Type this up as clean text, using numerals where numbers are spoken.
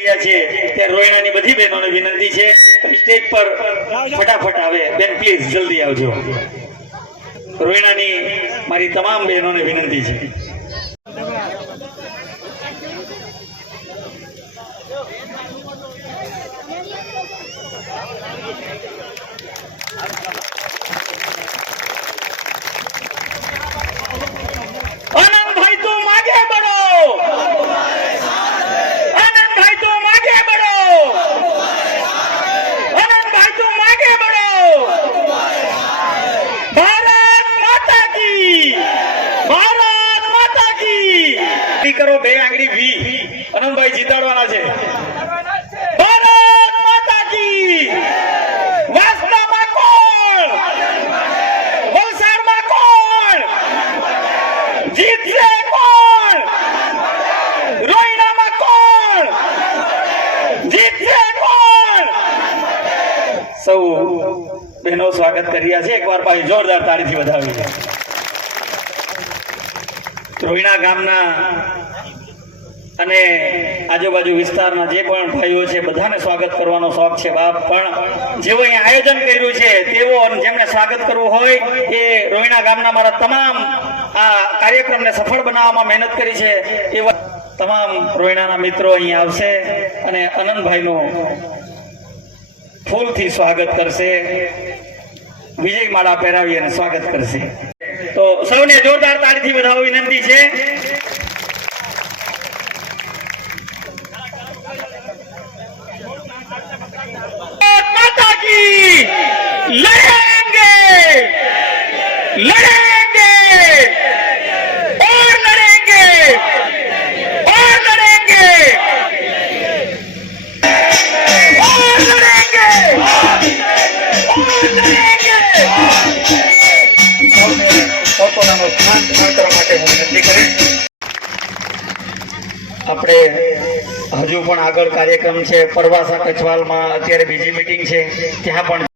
છે રોહિણાની બધી બહેનોને વિનંતી છે સ્ટેજ પર ફટાફટ આવે બેન પ્લીઝ જલ્દી આવજો રોહિણાની મારી તમામ બહેનોને વિનંતી છે કરો બે આંગળી વી અનંતભાઈ જીતાડવાના છે ભારત માતા કી વાસનામાં કોણ વલસાડમાં કોણ જીતશે કોણ રોહિણામાં કોણ જીતશે કોણ સૌ બહેનો સ્વાગત કરી રહ્યા છે એકવાર પાછી જોરદાર તાળીથી વધાવી રોહિણા ગામના અને આજુબાજુ વિસ્તારના જે પણ ભાઈઓ છે બધાને સ્વાગત કરવાનો શોખ છે બાપ પણ જેઓ અહીંયા આયોજન કર્યું છે તેઓ જેમને સ્વાગત કરવું હોય એ રોહિણા ગામના મારા તમામ આ કાર્યક્રમને સફળ બનાવવામાં મહેનત કરી છે એવા તમામ રોહિણાના મિત્રો અહીંયા આવશે અને અનંતભાઈનું ફૂલથી સ્વાગત કરશે વિજય માળા પહેરાવી અને સ્વાગત કરશે તો સૌને જોરદાર તાળીથી વધાવવા વિનંતી છે माता की लड़ेंगे लड़ेंगे और लड़ेंगे और लड़ेंगे और लड़ेंगे और लड़ेंगे પોતાનો સ્થાન ગ્રહણ કરવા માટે હું વિનંતી કરીશ આપણે હજુ પણ આગળ કાર્યક્રમ છે પરવાસા કચવાલમાં અત્યારે બીજી મીટિંગ છે ત્યાં પણ